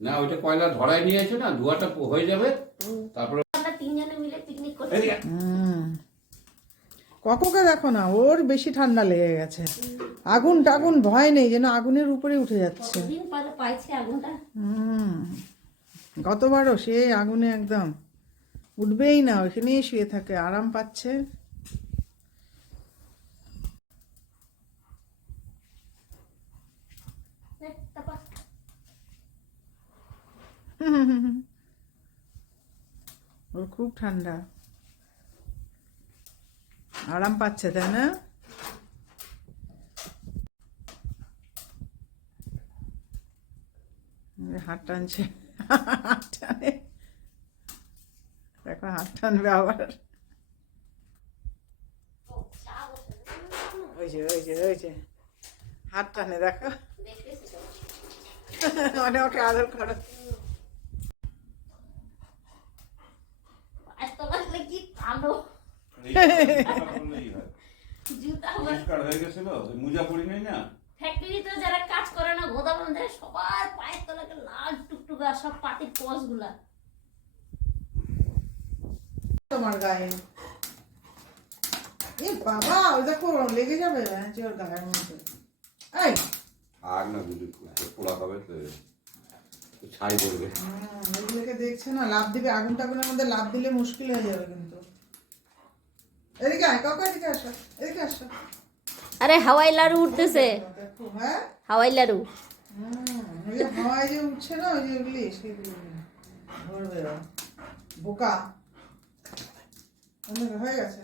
না ওইটা কয়লা ধরায় নিয়ে এসে না ধোঁয়াটা হয়ে যাবে, তারপরে আমরা তিনজনে মিলে পিকনিক করতে এদিকে। কককে দেখো না, ওর বেশি ঠান্ডা লেগে গেছে। আগুন টাগুন ভয় নেই, যেন আগুনের উপরে উঠে যাচ্ছে। কতদিন পরে পাইছি আগুনটা। গতবারও সে আগুনে একদম উঠবেই না, ওইখানেই শুয়ে থাকে, আরাম পাচ্ছে। তারপর ওর খুব ঠান্ডা, আরাম পাচ্ছে, তাই না? হাত টানছে, হাত টানে, দেখো হাত টানবে আবার। ওই যে ওই যে ওই যে হাত টানে, দেখো। দেখতেছি তো। মানে ওকে আদর করো। পায়ের তলাতে কি কালো জুতা আমার পরিষ্কার হয়ে গেছিল, মোজা পরি নাই না। ফ্যাক্টরিতে যারা কাজ করে না গোদাম মধ্যে সবার পায়ের তলাতে লাল টুকটুকা সব পাটির কস গুলা। তোমার গায়ে এ বাবা, ওই দেখো লেগে যাবে ওর গায়ের মধ্যে। এই আগ না দুটো পোড়া হবে তো ছাই পড়বে। এগুলোকে দেখছে না, লাভ দিবে, আগুন টাগুনের মধ্যে লাভ দিলে মুশকিল হয়ে যাবে কিন্তু। এদিকে আয়, কাকা এদিকে আসো, এদিকে আসো। আরে হাওয়াই লাড়ু উঠতেছে, দেখো, হ্যাঁ হাওয়াই লাড়ু। ওই যে হাওয়ায় যে উঠছে না, ওই যে ওগুলি সেগুলি ধরবে বোকা। হয়ে গেছে।